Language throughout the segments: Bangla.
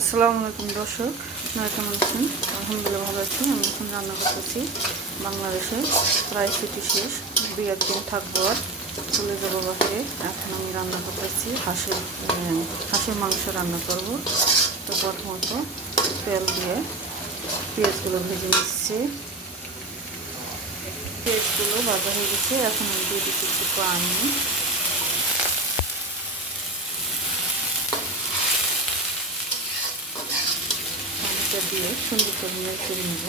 আসসালামু আলাইকুম দর্শক, আপনারা কেমন আছেন? আলহামদুলিল্লাহ ভালো আছি। আমি এখন রান্না করতেছি বাংলাদেশে। প্রায় ছুটি শেষ, 2-1 দিন থাকবো আর চলে যাবো বাহিরে। এখন আমি রান্না করতেছি হাঁসের মাংস রান্না করব। তো প্রথমত তেল দিয়ে পেঁয়াজগুলো ভেজে নিচ্ছি। পেঁয়াজগুলো ভাজা হয়ে গেছে, এখন আমি দিয়ে দিচ্ছি একটু পানি। দিয়ে সুন্দর করে নেড়ে নেব।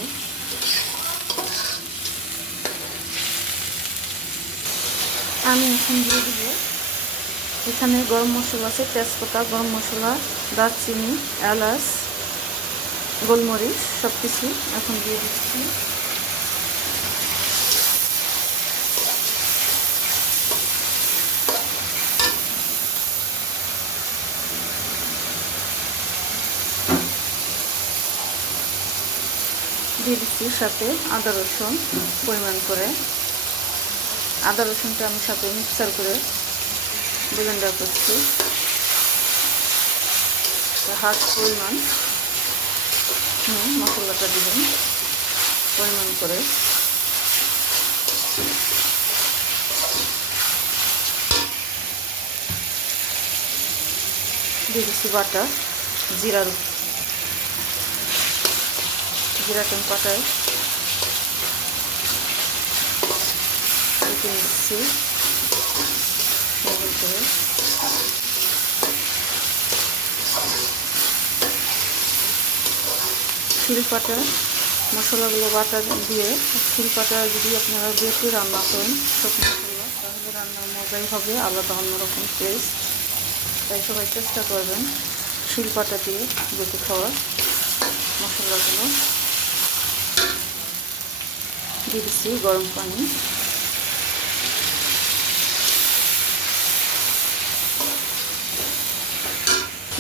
আমি এখন দিয়ে দিব, এখানে গরম মশলা আছে, তেজপাতা, গরম মশলা, দারচিনি, এলাচ, গোলমরিচ সব কিছু এখন দিয়ে দিচ্ছি। দিয়ে দিচ্ছি সাথে আদা রসুন পরিমাণ করে। আদা রসুনটা আমি সাথে মিক্সার করে ব্লেন্ডার করছি। হাফ পরিমাণ মশলাটা দিবেন পরিমাণ করে। দিয়ে দিচ্ছি বাটা জিরাটা পাটায় রেখে নিচ্ছি করে। শিলপাটা মশলাগুলো বাটা দিয়ে, শিলপাটা যদি আপনারা বেটে রান্না করেন সব মশলা, তাহলে রান্নার মজাই হবে আলাদা, অন্যরকম টেস্ট। তাই সবাই চেষ্টা করবেন শিলপাটা দিয়ে বেটে খাওয়ার। মশলাগুলো দিয়ে দিচ্ছি গরম পানি।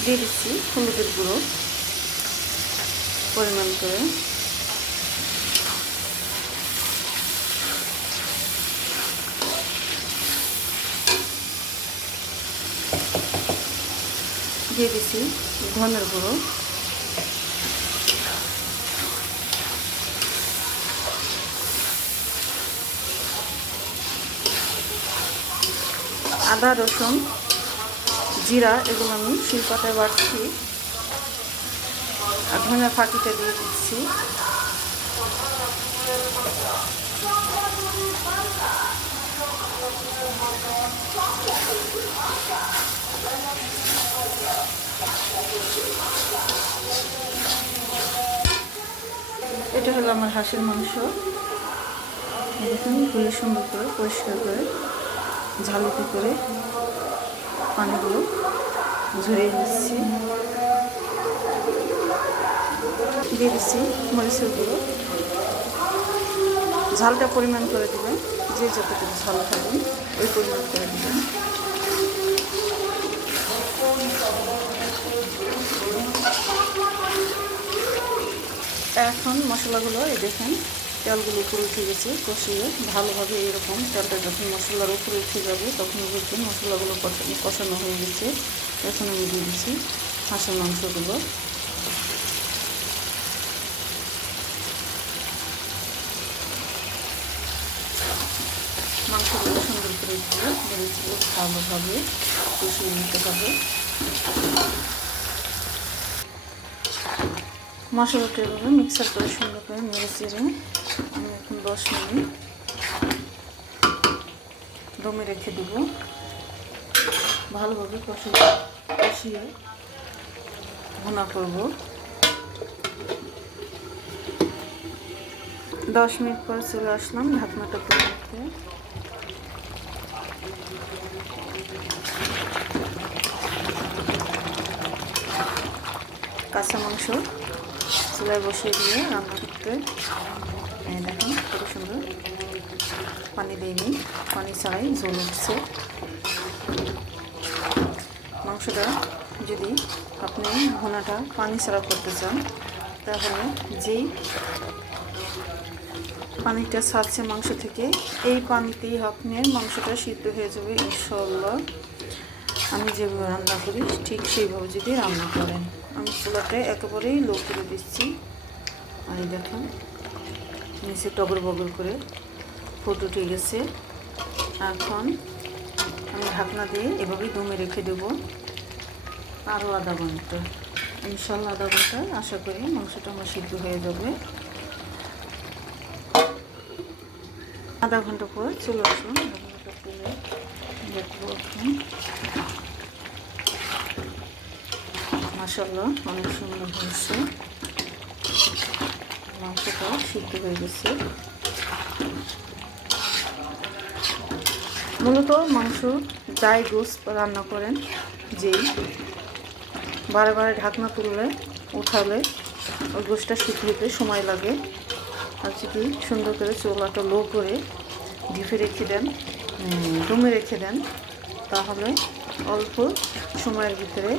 দিয়ে দিচ্ছি হলুদের গুঁড়ো পরিমাণ করে। দিয়ে দিচ্ছি ধনের গুঁড়ো। আদা রসুন জিরা এগুলো আমি শিলপাটায় বাটছি। আর ধনিয়া ফাঁকিটা দিয়ে দিচ্ছি। এটা হলো আমার হাঁসের মাংস। দেখুন ধুয়ে সুন্দর করে পরিষ্কার করে ঝালুটি করে পানিগুলো ঝরিয়ে নিচ্ছি। দিয়ে দিচ্ছি মরিচের গুঁড়ো। ঝালটা পরিমাণ করে দেবেন, যে যতটুকু ঝাল খাবেন ওই পরিমাণ করে দেবেন। এখন মশলাগুলো দেখেন তেলগুলো উপরে উঠে গেছে, কষিয়ে ভালোভাবে এরকম তেলটা যখন মশলার উপরে উঠে যাবে তখন বুঝবেন মশলাগুলো কষানো হয়ে গেছে। এখন আমি দিয়ে দিচ্ছি হাঁসের মাংসগুলো। মাংসগুলো সুন্দর করে দিয়ে মরিচগুলো ভালোভাবে কষিয়ে নিতে হবে। মশলাটা এভাবে মিক্সার করে সুন্দর করে নেড়ে চেড়ে আমি এখন 10 মিনিট দমে রেখে দেব। ভালোভাবে কষিয়ে ভুনা করব। 10 মিনিট পর চলে আসলাম ঢাকনাটা খুলে রেখে। কাঁচা মাংস চুলায় বসিয়ে দিয়ে রান্না করতে দেখুন কত সুন্দর, পানি দিইনি, পানি ছাড়াই ঝোল উঠছে। মাংসটা যদি আপনি ভুনাটা পানি ছাড়া করতে চান তাহলে যেই পানিটা ছাড়ছে মাংস থেকে এই পানিতেই আপনার মাংসটা সিদ্ধ হয়ে যাবে ইনশাআল্লাহ। আমি যেভাবে রান্না করি ঠিক সেইভাবে যদি রান্না করেন আমি চুলাটা একেবারেই লো করে দিচ্ছি। আর এই দেখেন নিচে টগর বগর করে ফুট উঠে গেছে। এখন আমি ঢাকনা দিয়ে এভাবেই দমে রেখে দেবো আরও আধা ঘন্টা। ইনশাল্লাহ আধা ঘন্টায় আশা করি মাংসটা আমার সিদ্ধ হয়ে যাবে। আধা ঘন্টা পর চলে আসুন, ঢাকনাটা তুলে দেখবো। এখন মাশাআল্লাহ অনেক সুন্দর হয়েছে, মাংসটা সিদ্ধ হয়ে গেছে। মূলত মাংস যাই গোস্ত রান্না করেন, যেই বারে বারে ঢাকনা তুললে উঠালে ওই গোস্তটা সিদ্ধ হতে সময় লাগে। আর যদি সুন্দর করে চুলাটা লো করে ডিপে রেখে দেন, দমে রেখে দেন, তাহলে অল্প সময়ের ভিতরে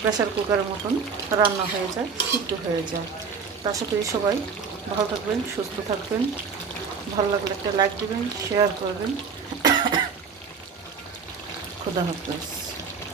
প্রেসার কুকারের মতন রান্না হয়ে যায়, সিদ্ধ হয়ে যায়। তা আশা করি সবাই ভালো থাকবেন, সুস্থ থাকবেন। ভালো লাগলে একটা লাইক দেবেন, শেয়ার করবেন। খুদা হাফেজ।